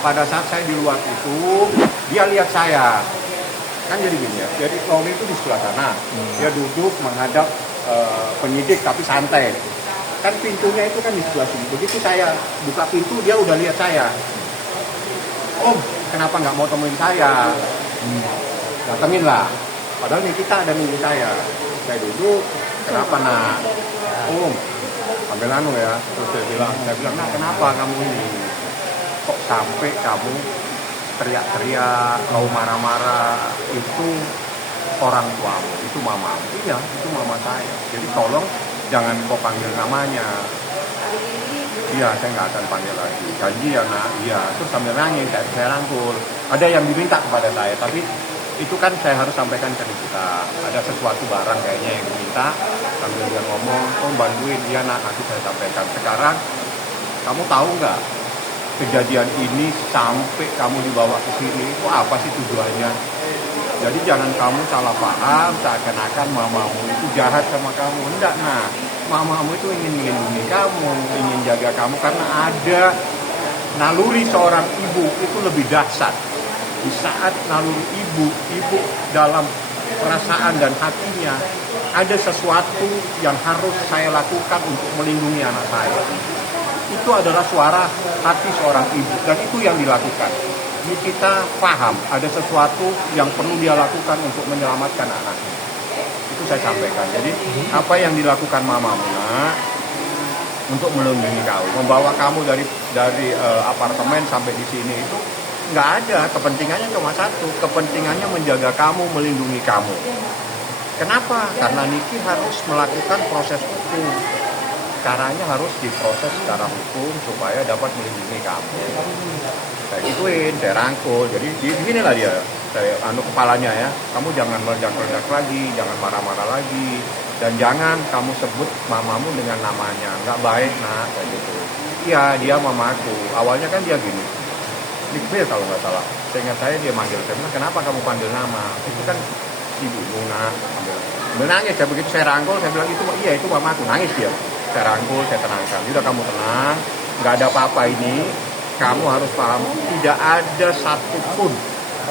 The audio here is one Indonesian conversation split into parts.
pada saat saya di luar itu, dia lihat saya. Kan jadi gini ya, jadi Loli itu di sebelah sana, dia duduk menghadap penyidik tapi santai. Kan pintunya itu kan di sebelah sini. Begitu saya buka pintu, dia udah lihat saya. Om, kenapa nggak mau temuin saya? Datengin lah. Padahal nih kita ada nunggu saya. Saya duduk, kenapa nak? Om, ambil anu ya. Terus saya bilang, nah kenapa kamu ini? Kok sampai kamu teriak-teriak, kau marah-marah? Itu orang tuamu, itu mamamu. Iya, itu mama saya. Jadi tolong jangan kau panggil namanya. Iya, saya nggak akan panggil lagi. Janji ya nak. Iya, terus sambil nangis, saya rangkul. Ada yang diminta kepada saya, tapi itu kan saya harus sampaikan ke kita. Ada sesuatu barang kayaknya yang diminta, sambil dia ngomong, oh bantuin dia nak, nanti saya sampaikan. Sekarang, kamu tahu nggak kejadian ini sampai kamu dibawa ke sini, itu apa sih tujuannya? Jadi jangan kamu salah paham, seakan-akan mamamu itu jahat sama kamu. Enggak, nah, mamamu itu ingin melindungi kamu, ingin jaga kamu, karena ada naluri seorang ibu itu lebih dahsyat. Di saat naluri ibu dalam perasaan dan hatinya, ada sesuatu yang harus saya lakukan untuk melindungi anak saya. Itu adalah suara hati seorang ibu, dan itu yang dilakukan. Ini kita paham, ada sesuatu yang perlu dia lakukan untuk menyelamatkan anaknya. Itu saya sampaikan. Jadi apa yang dilakukan mamamu nak, untuk melindungi kamu, membawa kamu dari apartemen sampai di sini, itu nggak ada, kepentingannya cuma satu, kepentingannya menjaga kamu, melindungi kamu. Kenapa? Karena Niki harus melakukan proses hukum. Caranya harus diproses secara hukum supaya dapat melindungi kamu. Saya gituin, saya rangkul. Jadi beginilah dia, saya kepalanya ya. Kamu jangan meledak-ledak lagi, jangan marah-marah lagi, dan jangan kamu sebut mamamu dengan namanya. Nggak baik nak, kayak gitu. Iya, dia mamaku. Awalnya kan dia gini. Dikbir kalau nggak salah. Seingat saya dia manggil, saya bilang kenapa kamu panggil nama? Itu kan ibu nak. Menangis, saya begitu saya rangkul, saya bilang itu mamaku. Nangis dia. Saya rangkul, saya tenangkan. Udah kamu tenang, nggak ada apa-apa ini. Kamu harus paham, tidak ada satupun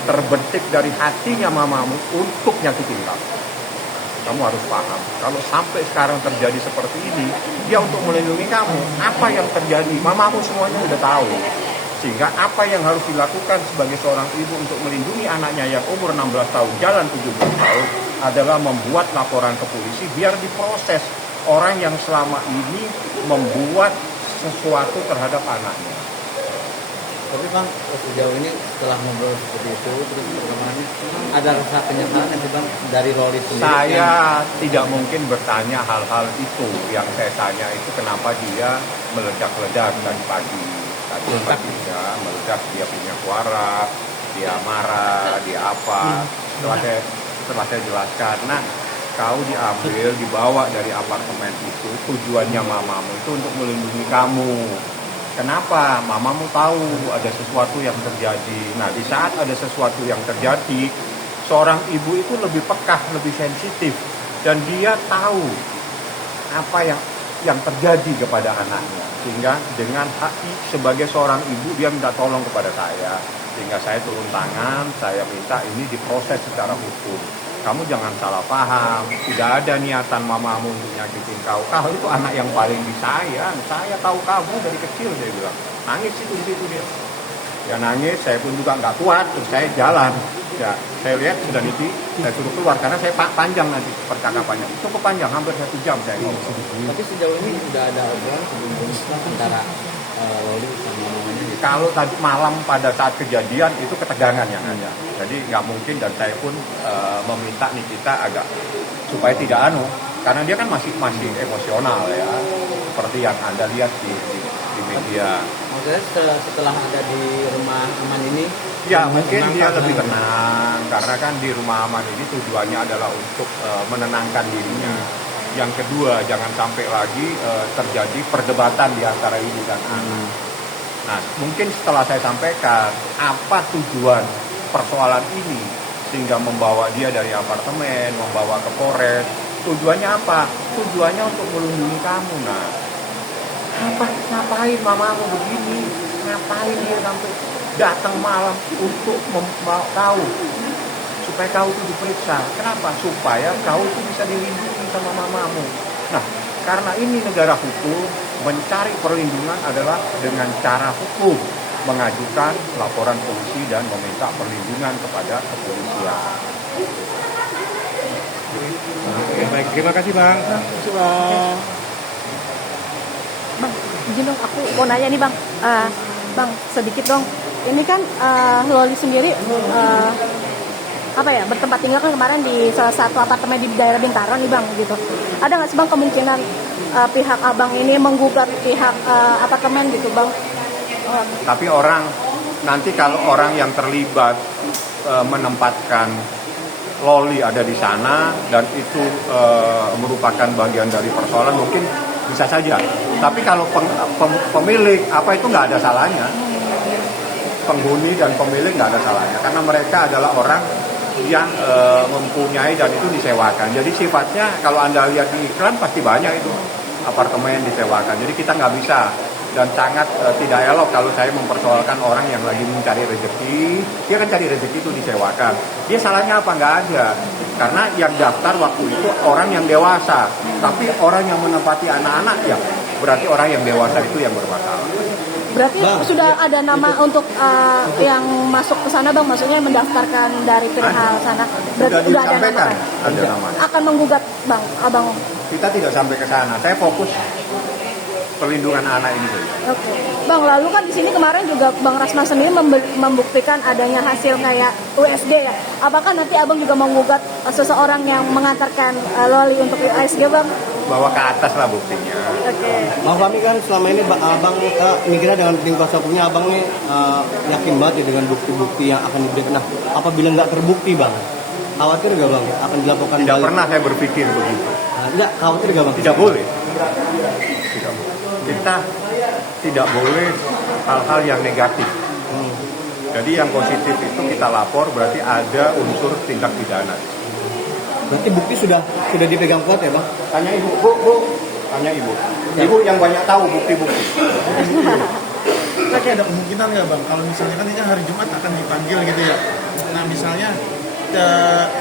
terbetik dari hatinya mamamu untuk nyakitin kamu. Kamu harus paham, kalau sampai sekarang terjadi seperti ini, dia untuk melindungi kamu. Apa yang terjadi, mamamu semuanya udah tahu. Sehingga apa yang harus dilakukan sebagai seorang ibu untuk melindungi anaknya yang umur 16 tahun, jalan 17 tahun, adalah membuat laporan ke polisi biar diproses orang yang selama ini membuat sesuatu terhadap anaknya. Tapi Bang, sejauh ini setelah ngobrol seperti itu, terus perkembangannya, ada rasa penyesalan yang Bang dari Loli sendiri? Saya tidak mungkin bertanya hal-hal itu. Yang saya tanya itu kenapa dia meledak-ledak tadi pagi. Tadi pagi dia meledak, dia punya suara, dia marah, dia apa. Setelah saya jelaskan, nah kau diambil, dibawa dari apartemen itu, tujuannya mamamu itu untuk melindungi kamu. Kenapa? Mamamu tahu ada sesuatu yang terjadi. Nah, di saat ada sesuatu yang terjadi, seorang ibu itu lebih peka, lebih sensitif, dan dia tahu apa yang terjadi kepada anaknya. Sehingga dengan hati sebagai seorang ibu, dia minta tolong kepada saya. Sehingga saya turun tangan, saya minta ini diproses secara hukum. Kamu jangan salah paham, tidak ada niatan mamamu untuk nyakitin kau. Kau itu anak yang paling disayang. Saya tahu kamu dari kecil, saya bilang. Nangis itu di situ dia. Ya nangis, saya pun juga nggak kuat, terus saya jalan. Ya, saya lihat sudah Niki, saya suruh keluar karena saya panjang nanti percakapannya. Cukup panjang, hampir 1 jam saya ngomong. Tapi sejauh ini sudah ada obrolan sebelum antara Loli sama mamanya? Kalau tadi malam pada saat kejadian itu ketegangan yang ada. Jadi nggak mungkin, dan saya pun meminta Nikita agak supaya tidak karena dia kan masih emosional ya, seperti yang Anda lihat di media. Maksudnya setelah ada di rumah aman ini, ya mungkin dia lebih tenang, karena kan di rumah aman ini tujuannya adalah untuk menenangkan dirinya. Yang kedua, jangan sampai lagi terjadi perdebatan di antara ibu dan anak. Nah, mungkin setelah saya sampaikan apa tujuan persoalan ini sehingga membawa dia dari apartemen, membawa ke Polres, tujuannya apa? Tujuannya untuk melindungi kamu. Nah, ngapain mamamu begini? Ngapain dia sampai datang malam untuk mau tahu, supaya kau itu diperiksa. Kenapa? Supaya kau itu bisa dilindungi sama mamamu. Nah, karena ini negara hukum, mencari perlindungan adalah dengan cara hukum, mengajukan laporan polisi dan meminta perlindungan kepada kepolisian. Oke, baik, terima kasih Bang. Bang, izin dong, aku mau nanya nih Bang. Bang, sedikit dong. Ini kan Loli sendiri bertempat tinggal kan kemarin di salah satu apartemen di daerah Bintaro nih Bang gitu. Ada nggak sih Bang kemungkinan pihak Abang ini menggugat pihak apartemen gitu Bang? Tapi nanti kalau orang yang terlibat menempatkan Loli ada di sana dan itu merupakan bagian dari persoalan, mungkin bisa saja. Tapi kalau pemilik apa itu nggak ada salahnya. Penghuni dan pemilik nggak ada salahnya karena mereka adalah orang yang mempunyai dan itu disewakan. Jadi sifatnya kalau Anda lihat di iklan pasti banyak itu apartemen disewakan. Jadi kita nggak bisa dan sangat tidak elok kalau saya mempersoalkan orang yang lagi mencari rezeki. Dia kan cari rezeki itu disewakan. Dia salahnya apa? Nggak ada. Karena yang daftar waktu itu orang yang dewasa. Tapi orang yang menempati anak-anak ya berarti orang yang dewasa itu yang bermasalah. Berarti Bang, sudah ada nama untuk yang masuk ke sana Bang, maksudnya mendaftarkan dari perihal sana. Berarti sudah ada nama. Ada namanya. Akan menggugat Bang, Abang. Kita tidak sampai ke sana. Saya fokus perlindungan anak ini saja. Oke. Bang, lalu kan di sini kemarin juga Bang Rasman sendiri membuktikan adanya hasil kayak USG ya. Apakah nanti Abang juga menggugat seseorang yang mengantarkan Loli untuk USG Bang? Bawa ke atas lah buktinya. Oke. Bang Fahmi kan selama ini Abang mikirnya dengan tim kuasa hukumnya Abang nih yakin banget ya dengan bukti-bukti yang akan diberikan. Nah, apabila nggak terbukti Bang, khawatir nggak Bang akan dilaporkan? Tidak pernah saya berpikir begitu. Enggak, khawatir nggak Bang? Tidak boleh. Tidak boleh. Kita tidak boleh hal-hal yang negatif. Jadi yang positif itu kita lapor berarti ada unsur tindak pidana. Berarti bukti sudah dipegang kuat ya Bang? Tanya ibu, bu, tanya ibu. Ibu yang banyak tahu bukti-bukti. Tapi ada kemungkinan nggak Bang, kalau misalnya kan ini hari Jumat akan dipanggil gitu ya. Nah misalnya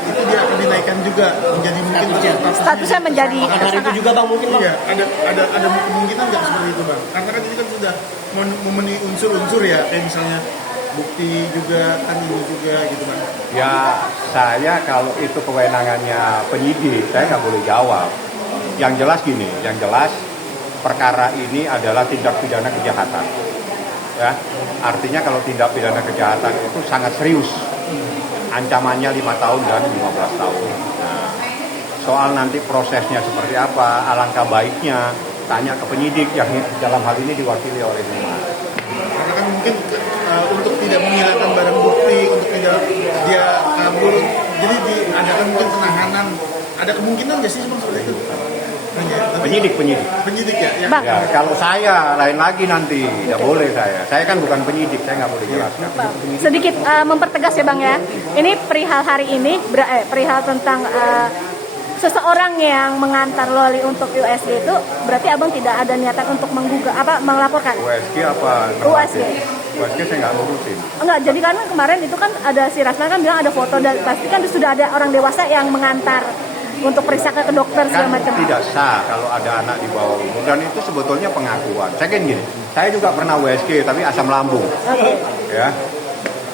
itu dia akan dinaikkan juga menjadi mungkin statusnya menjadi hari itu juga Bang mungkin Bang? Iya, ada kemungkinan nggak seperti itu Bang? Karena kan ini kan sudah memenuhi unsur-unsur ya, kayak misalnya bukti juga kan ini juga gitu Bang. Ya saya kalau itu kewenangannya penyidik saya nggak boleh jawab. Yang jelas gini, yang jelas perkara ini adalah tindak pidana kejahatan. Ya, artinya kalau tindak pidana kejahatan itu sangat serius. Ancamannya 5 tahun dan 15 tahun. Nah, soal nanti prosesnya seperti apa, alangkah baiknya tanya ke penyidik yang dalam hal ini diwakili oleh Humas. Karena kan mungkin untuk tidak menghilangkan barang bukti, untuk tidak dia kabur, jadi diadakan mungkin penahanan. Ada kemungkinan nggak sih seperti itu? Penyidik ya. Ya, kalau saya lain lagi nanti tidak boleh saya. Saya kan bukan penyidik, saya nggak boleh jelaskan. Sedikit mempertegas ya Bang ya. Ini perihal hari ini, perihal tentang seseorang yang mengantar Loli untuk USG itu, berarti Abang tidak ada niatan untuk melaporkan? USG apa? USG. USG saya nggak ngurusin. Enggak, jadi karena kemarin itu kan ada si Rasman kan bilang ada foto dan pasti kan sudah ada orang dewasa yang mengantar untuk periksa ke dokter segala macam. Tidak sah kalau ada anak di bawah umur dan itu sebetulnya pengakuan. Saya kan gini, saya juga pernah USG tapi asam lambung. Ya.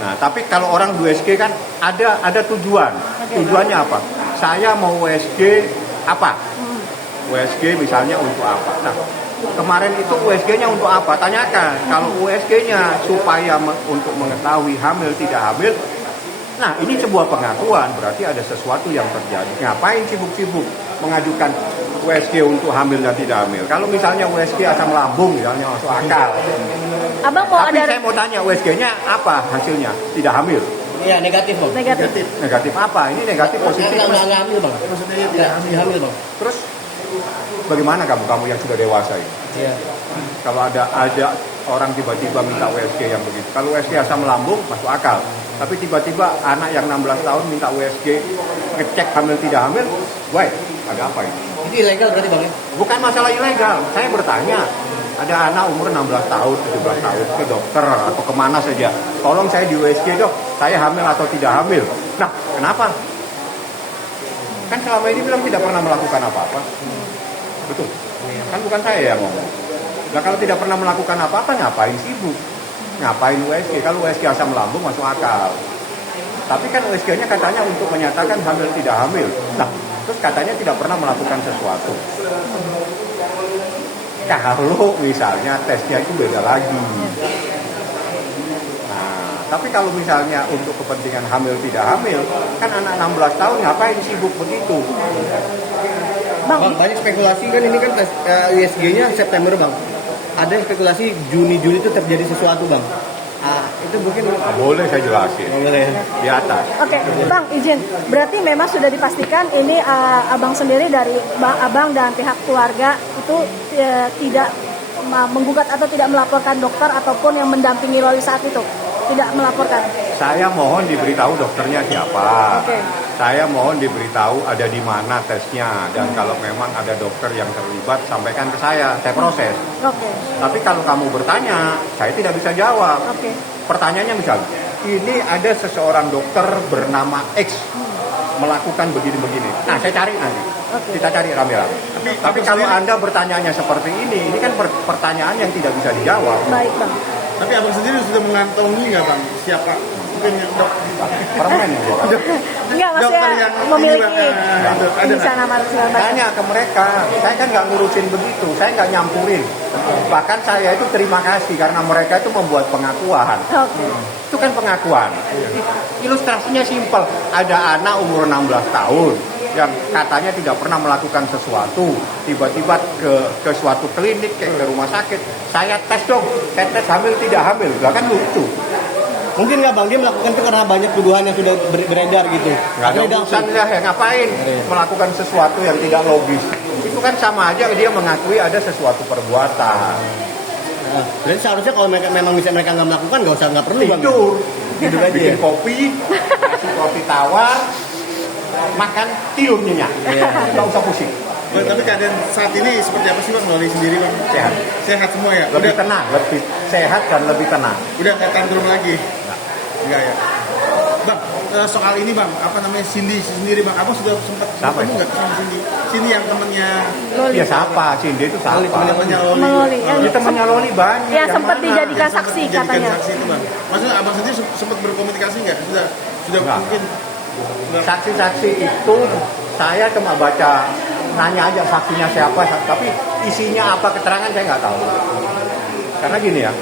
Nah, tapi kalau orang USG kan ada tujuan. Tujuannya apa? Saya mau USG apa? USG misalnya untuk apa? Nah, kemarin itu USG-nya untuk apa? Tanyakan. Kalau USG-nya supaya untuk mengetahui hamil tidak hamil. Nah, ini sebuah pengakuan, berarti ada sesuatu yang terjadi. Ngapain sibuk-sibuk mengajukan USG untuk hamil dan tidak hamil? Kalau misalnya USG asam lambung, misalnya masuk akal. Abang mau Tapi ada... saya mau tanya, USG-nya apa hasilnya? Tidak hamil? Iya, negatif Bang. Negatif apa? Ini negatif positif. Nggak hamil Bang. Maksudnya tidak hamil Bang. Terus bagaimana kamu yang sudah dewasa ini? Iya. Kalau ada orang tiba-tiba minta USG yang begitu. Kalau USG asam lambung masuk akal. Tapi tiba-tiba anak yang 16 tahun minta USG ngecek hamil tidak hamil, why? Ada apa ini? Itu ilegal berarti Bang ya? Bukan masalah ilegal. Saya bertanya, ada anak umur 16 tahun, 17 tahun ke dokter atau kemana saja, tolong saya di USG dok, saya hamil atau tidak hamil. Nah, kenapa? Kan selama ini bilang tidak pernah melakukan apa-apa. Betul. Kan bukan saya yang ngomong. Nah, kalau tidak pernah melakukan apa-apa, ngapain sibuk? Ngapain USG? Kalau USG asam lambung masuk akal. Tapi kan USG-nya katanya untuk menyatakan hamil tidak hamil. Nah, terus katanya tidak pernah melakukan sesuatu. Kalau misalnya tesnya itu beda lagi. Nah, tapi kalau misalnya untuk kepentingan hamil tidak hamil, kan anak 16 tahun ngapain sibuk begitu? Bang, Bang, banyak spekulasi kan ini kan tes USG-nya September bang. Ada spekulasi Juni-Juli itu terjadi sesuatu bang. Itu mungkin Boleh saya jelasin. boleh. Di atas. oke, Bang izin. Berarti memang sudah dipastikan ini Abang sendiri dari Abang dan pihak keluarga itu tidak menggugat atau tidak melaporkan dokter ataupun yang mendampingi Loli saat itu. Tidak melaporkan. Saya mohon diberitahu dokternya siapa. Oke. Saya mohon diberitahu ada di mana tesnya, dan kalau memang ada dokter yang terlibat sampaikan ke saya proses. Oke. Tapi kalau kamu bertanya, saya tidak bisa jawab. Oke. Pertanyaannya misalnya, ini ada seseorang dokter bernama X melakukan begini-begini. Nah, saya cari nanti. Oke. Kita cari rame-rame. Tapi kalau Anda bertanyanya seperti ini kan pertanyaan yang tidak bisa dijawab. Baik, Bang. Tapi abang sendiri sudah mengantongi nggak bang siapa mungkin yang Permen ya. Enggak, maksudnya dokter yang memiliki itu ada bisa nggak? nama segala macam. Tanya ke mereka, saya kan nggak ngurusin begitu, saya nggak nyampurin. Bahkan saya itu terima kasih karena mereka itu membuat pengakuan. Oke. Itu kan pengakuan. Ilustrasinya simpel, ada anak umur 16 tahun yang katanya tidak pernah melakukan sesuatu, tiba-tiba ke suatu klinik, ke rumah sakit, saya tes dong, saya tes hamil tidak hamil, lah kan lucu. Mungkin nggak bang dia melakukan itu karena banyak tuduhan yang sudah beredar gitu. Nggak ada Akhirnya urusan lah ya, ngapain melakukan sesuatu yang tidak logis. Itu kan sama aja dia mengakui ada sesuatu perbuatan. Nah, berarti seharusnya kalau memang bisa mereka nggak melakukan nggak perlu bang. Tidur, Tidur aja. bikin kopi, kasih kopi tawar, makan, tidur nyenyak. Nggak usah pusing. Bang, tapi keadaan saat ini seperti apa sih bang Loli sendiri bang? Sehat. Sehat semua ya? Lebih tenang, lebih sehat dan lebih tenang. Udah nggak tantrum lagi? Enggak ya? Bang, soal ini bang, apa namanya Cindy sendiri bang, abang sudah sempat Siapa ketemu itu? nggak sama Cindy? Cindy yang temennya Loli. Ya siapa? Cindy itu siapa? temennya Loli. Sama Loli. Ya temannya Loli banyak. Ya yang sempat mana? dijadikan Sempat saksi dijadikan katanya. saksi itu bang. Maksudnya abang sendiri sempat berkomunikasi nggak? Sudah Enggak. mungkin. Saksi-saksi itu saya cuma baca, nanya aja saksinya siapa, tapi isinya apa, keterangan saya nggak tahu. Karena gini ya,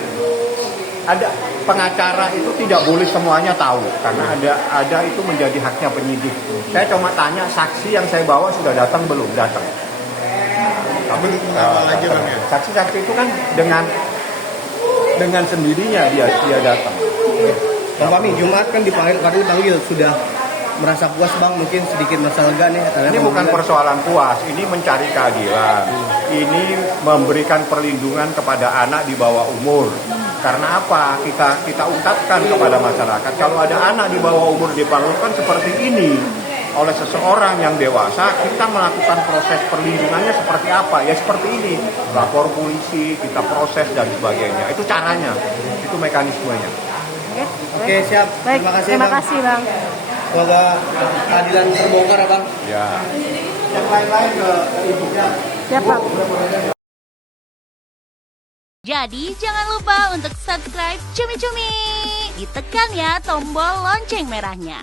ada pengacara itu tidak boleh semuanya tahu, karena ada itu menjadi haknya penyidik. Saya cuma tanya saksi yang saya bawa sudah datang belum? Datang. Tapi Mengawal aja bang ya. saksi-saksi itu kan dengan sendirinya dia datang. Bang Fahmi, Jumat kan dipanggil sudah merasa puas bang, mungkin sedikit merasa lega nih. Ini bukan persoalan puas, ini mencari keadilan. Ini memberikan perlindungan kepada anak di bawah umur. Karena apa? Kita ungkapkan kepada masyarakat, kalau ada anak di bawah umur diperlukan seperti ini oleh seseorang yang dewasa, kita melakukan proses perlindungannya seperti apa? Ya seperti ini, lapor polisi, kita proses dan sebagainya. Itu caranya, itu mekanismenya. Oke, siap. Baik, terima kasih Bang. Semoga keadilan terbongkar ya bang. Ya. Yang lain-lain ke ibunya. Siap, Bang. Jadi jangan lupa untuk subscribe Cumi Cumi. Ditekan ya tombol lonceng merahnya.